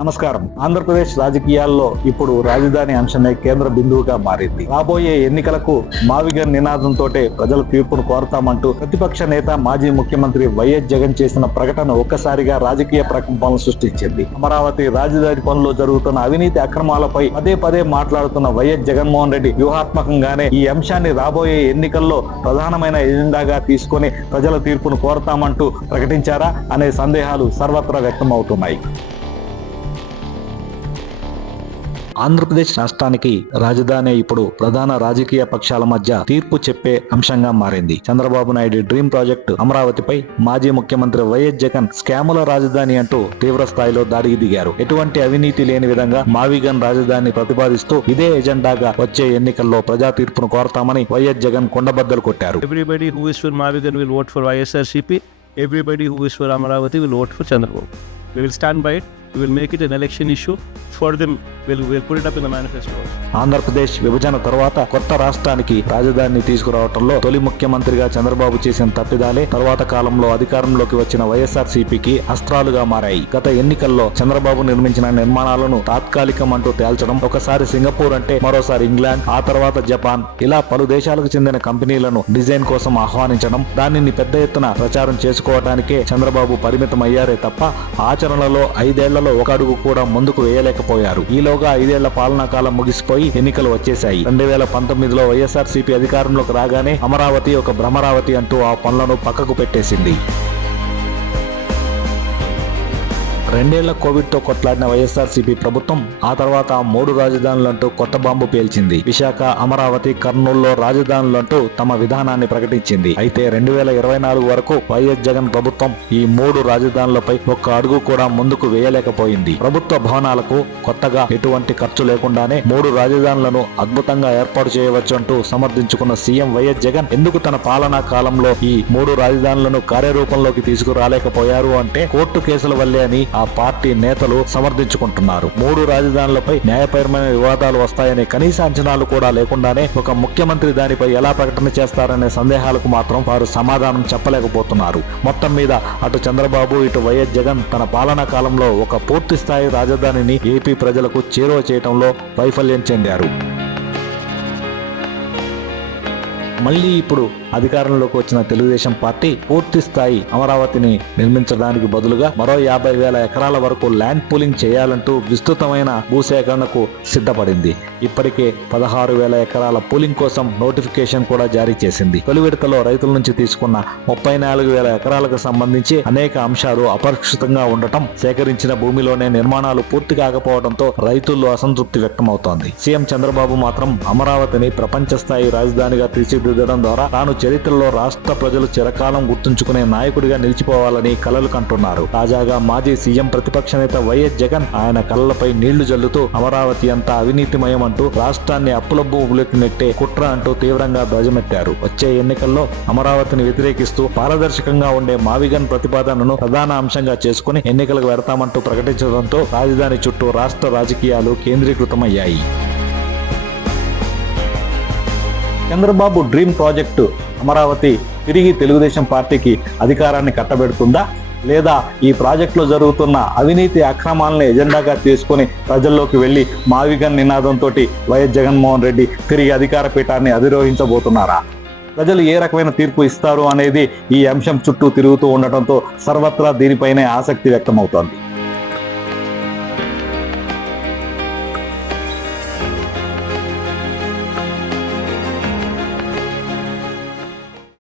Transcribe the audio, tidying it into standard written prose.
నమస్కారం. ఆంధ్రప్రదేశ్ రాజకీయాల్లో ఇప్పుడు రాజధాని అంశమే కేంద్ర బిందువుగా మారింది. రాబోయే ఎన్నికలకు మావిగన్ నినాదంతో ప్రజల తీర్పును కోరతామంటూ ప్రతిపక్ష నేత మాజీ ముఖ్యమంత్రి వైఎస్ జగన్ చేసిన ప్రకటన ఒక్కసారిగా రాజకీయ ప్రకంపనలు సృష్టించింది. అమరావతి రాజధాని పనుల్లో జరుగుతున్న అవినీతి అక్రమాలపై పదే పదే మాట్లాడుతున్న వైఎస్ జగన్మోహన్ రెడ్డి వ్యూహాత్మకంగానే ఈ అంశాన్ని రాబోయే ఎన్నికల్లో ప్రధానమైన ఎజెండాగా తీసుకుని ప్రజల తీర్పును కోరతామంటూ ప్రకటించారా అనే సందేహాలు సర్వత్రా వ్యక్తమవుతున్నాయి. ఆంధ్రప్రదేశ్ రాష్ట్రానికి రాజధాని ఇప్పుడు ప్రధాన రాజకీయ పక్షాల మధ్య తీర్పు చెప్పే అంశంగా మారింది. చంద్రబాబు నాయుడు డ్రీమ్ ప్రాజెక్టు అమరావతిపై మాజీ ముఖ్యమంత్రి వైఎస్ జగన్ స్కాముల రాజధాని అంటూ తీవ్ర స్థాయిలో దాడికి దిగారు. ఎటువంటి అవినీతి లేని విధంగా మావిగన్ రాజధాని ప్రతిపాదిస్తూ ఇదే ఎజెండాగా వచ్చే ఎన్నికల్లో ప్రజా తీర్పును కోరతామని వైఎస్ జగన్ కొండబద్దలు కొట్టారు. Everybody who is for Mavigan will vote for YSRCP. Everybody who is for Amaravati will vote for Chandrababu. We will stand by it. We will make it an election issue for them. We'll put it up in the manifesto. Andhra Pradesh విభజన తర్వాత కొత్త రాష్ట్రానికి రాజధానిని తీసుకురావడంలో తొలి ముఖ్యమంత్రిగా చంద్రబాబు చేసిన తప్పిదాలే తర్వాత కాలంలో అధికారంలోకి వచ్చిన వైఎస్ఆర్సీపీకి అస్త్రాలుగా మారాయి. గత ఎన్నికల్లో చంద్రబాబు నిర్మించిన నిర్మాణాలను తాత్కాలికం అంటూ తేల్చడం, ఒకసారి సింగపూర్ అంటే మరోసారి ఇంగ్లాండ్, ఆ తర్వాత జపాన్, ఇలా పలు దేశాలకు చెందిన కంపెనీలను డిజైన్ కోసం ఆహ్వానించడం, దానిని పెద్ద ఎత్తున ప్రచారం చేసుకోవడానికే చంద్రబాబు పరిమితం అయ్యారే తప్ప ఆచరణలో 5 ఏళ్లలో ఒక అడుగు కూడా ముందుకు వేయలేకపోయారు. ఈలోగా 5 ఏళ్ల పాలనా కాలం ముగిసిపోయి ఎన్నికలు వచ్చేశాయి. 2019లో వైఎస్ఆర్సీపీ అధికారంలోకి రాగానే అమరావతి ఒక భ్రమరావతి అంటూ ఆ పనులను పక్కకు పెట్టేసింది. 2 ఏళ్ల కోవిడ్తో కొట్లాడిన వైఎస్ఆర్సీపీ ప్రభుత్వం ఆ తర్వాత 3 రాజధానులంటూ కొత్త బాంబు పేల్చింది. విశాఖ, అమరావతి, కర్నూలులో రాజధానులంటూ తమ విధానాన్ని ప్రకటించింది. అయితే 2024 వరకు వైఎస్ జగన్ ప్రభుత్వం ఈ 3 రాజధానులపై ఒక్క అడుగు కూడా ముందుకు వేయలేకపోయింది. ప్రభుత్వ భవనాలకు కొత్తగా ఎటువంటి ఖర్చు లేకుండానే 3 రాజధానులను అద్భుతంగా ఏర్పాటు చేయవచ్చు అంటూ సమర్థించుకున్న సీఎం వైఎస్ జగన్ ఎందుకు తన పాలనా కాలంలో ఈ 3 రాజధానులను కార్యరూపంలోకి తీసుకురాలేకపోయారు అంటే కోర్టు కేసుల వల్లే అని ఆ పార్టీ నేతలు సమర్థించుకుంటున్నారు. 3 రాజధానులపై న్యాయపరమైన వివాదాలు వస్తాయనే కనీస అంచనాలు కూడా లేకుండానే ఒక ముఖ్యమంత్రి దానిపై ఎలా ప్రకటన చేస్తారనే సందేహాలకు మాత్రం వారు సమాధానం చెప్పలేకపోతున్నారు. మొత్తం మీద అటు చంద్రబాబు, ఇటు వైఎస్ జగన్ తన పాలనా కాలంలో ఒక పూర్తి స్థాయి రాజధానిని ఏపీ ప్రజలకు చేరువ చేయడంలో వైఫల్యం చెందారు. మళ్ళీ ఇప్పుడు అధికారంలోకి వచ్చిన తెలుగుదేశం పార్టీ పూర్తి స్థాయి అమరావతిని నిర్మించడానికి బదులుగా మరో 50,000 ఎకరాల వరకు ల్యాండ్ పూలింగ్ చేయాలంటూ విస్తృతమైన భూసేకరణకు సిద్ధపడింది. ఇప్పటికే 16,000 ఎకరాల పూలింగ్ కోసం నోటిఫికేషన్ కూడా జారీ చేసింది. తొలి విడతలో రైతుల నుంచి తీసుకున్న 34,000 ఎకరాలకు సంబంధించి అనేక అంశాలు అపరిష్కృతంగా ఉండటం, సేకరించిన భూమిలోనే నిర్మాణాలు పూర్తి కాకపోవడంతో రైతుల్లో అసంతృప్తి వ్యక్తమవుతోంది. సీఎం చంద్రబాబు మాత్రం అమరావతిని ప్రపంచ స్థాయి రాజధానిగా తీర్చిదిద్దడం ద్వారా తాను చరిత్రలో రాష్ట్ర ప్రజలు చిరకాలం గుర్తుంచుకునే నాయకుడిగా నిలిచిపోవాలని కలలు కంటున్నారు. తాజాగా మాజీ సీఎం ప్రతిపక్ష నేత వైఎస్ జగన్ ఆయన కళ్ళపై నీళ్లు జల్లుతూ అమరావతి అంతా అవినీతిమయం అంటూ రాష్ట్రాన్ని అప్పులబ్బులోకి నెట్టే కుట్ర అంటూ తీవ్రంగా ధ్వజమెత్తారు. వచ్చే ఎన్నికల్లో అమరావతిని వ్యతిరేకిస్తూ పారదర్శకంగా ఉండే మావిగన్ ప్రతిపాదనను ప్రధాన అంశంగా చేసుకుని ఎన్నికలకు వెడతామంటూ ప్రకటించడంతో రాజధాని చుట్టూ రాష్ట్ర రాజకీయాలు కేంద్రీకృతమయ్యాయి. చంద్రబాబు డ్రీమ్ ప్రాజెక్టు అమరావతి తిరిగి తెలుగుదేశం పార్టీకి అధికారాన్ని కట్టబెడుతుందా, లేదా ఈ ప్రాజెక్టులో జరుగుతున్న అవినీతి అక్రమాలను ఎజెండాగా తీసుకుని ప్రజల్లోకి వెళ్లి మావిగన్ నినాదంతో వైఎస్ జగన్మోహన్ రెడ్డి తిరిగి అధికార పీఠాన్ని అధిరోహించబోతున్నారా? ప్రజలు ఏ రకమైన తీర్పు ఇస్తారు అనేది ఈ అంశం చుట్టూ తిరుగుతూ ఉండటంతో సర్వత్రా దీనిపైనే ఆసక్తి వ్యక్తమవుతోంది.